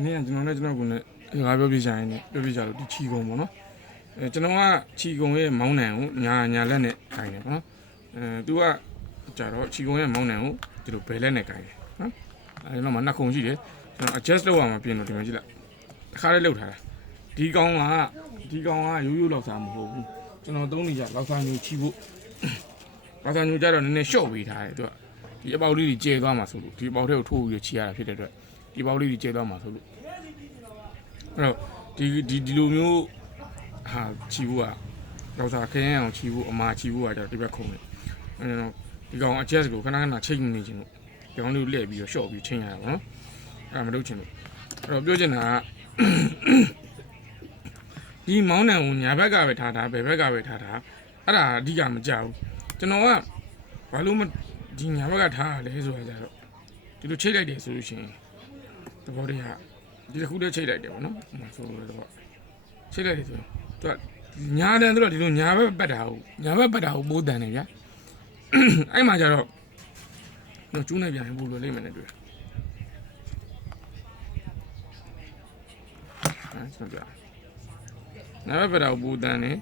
နေ့ကကျွန်တော်ကငါပြောပြချင်တယ်ပြောပြကြလို့ဒီချီကုံပေါ့နော်ကျွန်တော်ကချီကုံရဲ့မောင်းနံကိုညာလက်နဲ့ခိုင်းတယ်ပေါ့နော်သူကကြတော့ချီကုံရဲ့မောင်းနံကိုဒီလိုဘယ်လက်နဲ့ခိုင်းတယ်နော်အဲဒီတော့မှနှစ်ခုရှိတယ်ကျွန်တော် adjust လုပ်ရမှာပြင်တော့ဒီမှာကြည့်လိုက်တစ်ခါလေးလှုပ်ထားတာဒီကောင်ကရိုးရိုးလောက်စားမဟုတ်ဘူးကျွန်တော်သုံးနေကြလောက်စားမျိုးချီဖို့လောက်စားမျိုးကြတော့နည်းနည်းရှော့ပေးထားတယ်သူကဒီအပေါက်လေးကြီးကျဲသွားမှာဆိုလို့ဒီအပေါက်ထဲကိုထိုးပြီးချီရတာဖြစ်တဲ့အတွက်ဒီအပေါက်လေးကြီးကျဲသွားမှာဆိုလို့အဲ့တော့ဒီလိုမျိုးဟာချီဖို့ကလောက်စားခရင်အောင်ချီဖို့အမာချီဖို့ကကြတော့ဒီဘက်ခုံတယ်အဲ့တော့ဒီကောင် adjust ကိုခဏချိန်နေခြင်းလို့ဒီကောင်လေးကိုလှည့်ပြီးတော့ရှော့ပြီးချိန်ရတာပေါ့နော်အဲ့ဒါမလုပ်ချင်လို့အဲ့တော့ပြောချင်တာကဒီမောင်းနံကိုညာဘက်ကပဲထားတာဘယ်ဘက်ကပဲထားတာအဲ့ဒါအဓိကမကြောက်ဘူးကျွန်တော်ကဘာလို့မဒီညာဘက်ကထားရလဲဆိုတာကြတော့ဒီလိုချိတ်လိုက်တယ်ဆိုလို့ရှိရင်သဘောတရားဒီတစ်ခုတည်းချိတ်လိုက်တယ်ပေါ့နော်ဆိုလို့တော့ချိတ်လိုက်တယ်ဆိုရင်သူကညာတန်ဆိုတော့ဒီလိုညာဘက်ပတ်တာကိုပိုးတန်တယ်ဗျာအဲ့မှာကြတော့ကျူးနေပြန်ပို့လို့လိမ့်မယ်နဲ့တွေ့ဆိုကြနားဘက်တော့ပူတန်းနေ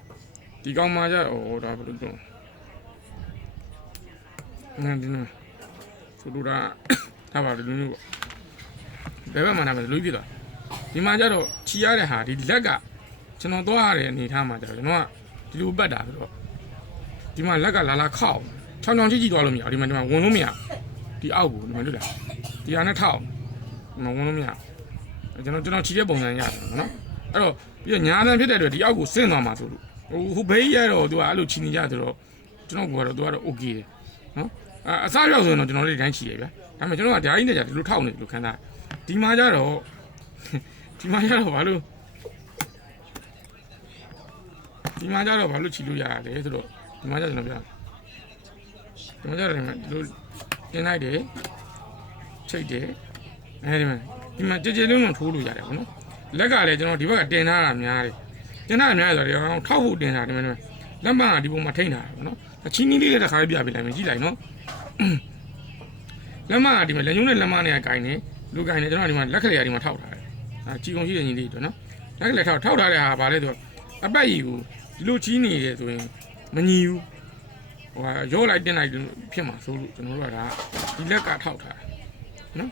ဒီကောင်မှကြတော့ဒါဘယ်လိုတော့နန်းဒီနော်ဆိုတော့ထားပါဒီလိုမျိုးပေါ့ဘယ်ဘက်မှနားမလို့ပြသွားဒီမှာကြတော့ချီရတဲ့ဟာဒီလက်ကကျွန်တော်သွားရတဲ့အနေထားမှာကြတော့ကျွန်တော်ကဒီလိုပတ်တာဆိုတော့ဒီမှာလက်ကလာခောက်ချောင်းကြည့်သွားလို့မရဒီမှာဝင်လို့မရဒီအောက်ကိုဒီမှာတွေ့လားဒီဟာနဲ့ထောက်မဝင်လို့မရကျွန်တော်ချီတဲ့ပုံစံရတယ်နော်အဲ့တော့ပြီးတော့ညာတန်းဖြစ်တဲ့အတွက်ဒီအောက်ကိုဆင်းသွားမှာဆိုလို့ဟိုဘေးရတော့သူကအဲ့လိုချီနေကြဆိုတော့ကျွန်တော်ကတော့သူကတော့ okay တယ်နော်အစားရောက်ဆိုရင်တော့ကျွန်တော်တို့တိုင်းချီတယ်ဗျာဒါပေမဲ့ကျွန်တော်ကဓာတ်ကြီးနဲ့ကြာဒီလိုထောက်နေလို့ခံစားဒီမှာကြတော့ဘာလို့ချီလို့ရတာလဲဆိုတော့ဒီမှာကြကျွန်တော်ပြောဒီမှာကြတော့ဒီလိုတင်လိုက်တယ်ချိတ်တယ်အဲဒီမှာကြဲလုံးထိုးလို့ရတယ်ပေါ့နော်လက်ကလည်းကျွန်တော်ဒီဘက်ကတင်ထားတာများတယ်ဆိုတော့ဒီကောင်ထောက်ဖို့တင်ထားတယ်လက်မကဒီပုံမှာထိန်းထားတယ်ပေါ့နော်အချင်းကြီးလေးလည်းတစ်ခါလေးပြပေးလိုက်မယ်ကြည့်လိုက်နော်လက်မကဒီမှာလက်ညှိုးနဲ့လက်မနဲ့ကင်နေလူကင်နေကျွန်တော်ဒီမှာလက်ခလေးကဒီမှာထောက်ထားတယ်ချီကုန်ရှိတဲ့ညီလေးတွေနော်လက်ကလေးထောက်ထားတဲ့ဟာဗာလဲဆိုအပတ်ကြီးကိုဒီလိုချီးနေတယ်ဆိုရင်မညီဘူးဟိုရောလိုက်တင်လိုက်ဖြစ်မှာဆိုလို့ကျွန်တော်တို့ကဒါဒီလက်ကထောက်ထားတယ်နော်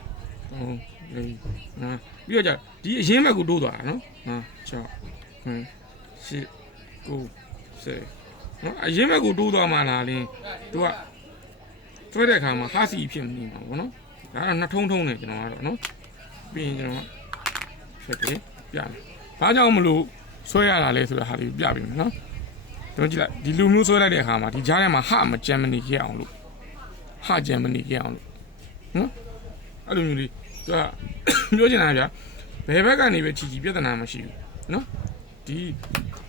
ပြီးတော့ဒီအရင်ဘက်ကိုတိုးသွားတာနော်6 8 9 10နော်အရင်ဘက်ကိုတိုးသွားမှလားလင်းသူကဆွဲတဲ့အခါမှာဟာစီဖြစ်နေမှာပေါ့နော်ဒါတော့နှစ်ထုံးနေကျွန်တော်ကတော့နော်ပြီးရင်ကျွန်တော်ဖြစ်တယ်ပြမယ်ဘာကြောင့်မလို့ဆွဲရတာလဲဆိုတာဟာလေးပြပေးမယ်နော်တို့ကြည့်လိုက်ဒီလူမျိုးဆွဲလိုက်တဲ့အခါမှာဒီကြားထဲမှာမကြမ်းမနေခဲ့အောင်လို့ကြမ်းမနေခဲ့အောင်လို့နော်အဲ့လိုမျိုးလေးသူကပြောချင်တာဗျာဘယ်ဘက်ကနေပဲချီပြဿနာမရှိဘူးနော်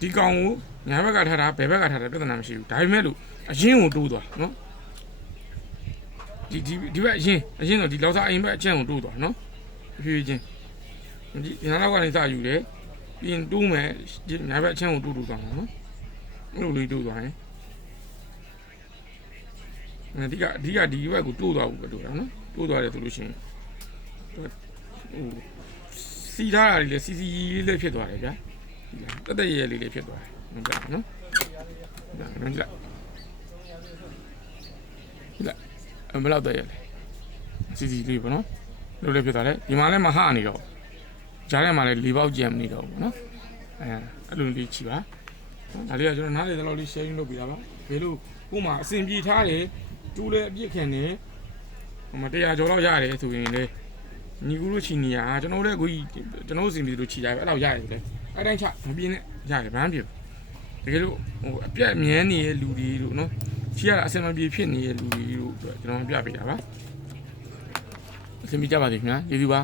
ဒီကောင်ကိုညာဘက်ကထားတာဘယ်ဘက်ကထားတာပြဿနာမရှိဘူးဒါပေမဲ့လို့အရင်ကိုတိုးသွားနော်ဒီဘက်အရင်တော့ဒီလောက်စားအိမ်ဘက်အကျန့်ကိုတိုးသွားနော်ဖြည်းဖြည်းချင်းဒီညာလောက်ကနေစယူတယ်ပြီးရင်တိုးမယ်ညာဘက်အကျန့်ကိုတိုးသွားမှာနော်အဲ့လိုလေးတိုးသွားရင်ဒီကဒီဘက်ကိုတိုးသွားဘူးပဲတိုးတာနော်တိုးသွားတယ်ဆိုလို့ရှိရင်ဟိုစီထားတာလေးစီလေးလေးဖြစ်သွားတယ်ဗျာတက်ရဲလေးလေးဖြစ်သွားတယ်ဟုတ်ကဲ့နော်ဒါမှမဟုတ်ဘယ်လောက်တက်ရလဲစီလေးပေါ့နော်လို့လေးဖြစ်သွားတယ်ဒီမှာလည်းမဟနေတော့ကြားထဲမှာလည်း၄ပေါက်ကြံမနေတော့ဘူးနော်အဲ့လိုလေးချီပါဒါလေးကကျွန်တော်နားလေတဲ့လောက်လေး sharing လုပ်ပြတာပါဘယ်လိုကို့မှာအဆင်ပြေထားတယ်တူးလည်းအပြစ်ခံနေဟိုမှာ100ကျော်လောက်ရတယ်ဆိုရင်လေညီကူတို့ချီနေရကျွန်တော်တို့ကိုကျွန်တော်တို့စီမီတို့ချီရပဲအဲ့လောက်ရတယ်လေအဲ့တိုင်းချမပြင်းနဲ့ရတယ်ဘာမှမဖြစ်ဘူးတကယ်လို့ဟိုအပြက်မြန်းနေတဲ့လူတွေတို့နော်ချီရတာအဆင်မပြေဖြစ်နေတဲ့လူတွေတို့ကျွန်တော်ပြပေးတာပါအဆင်ပြေကြပါစေခင်ဗျာကျေးဇူးပါ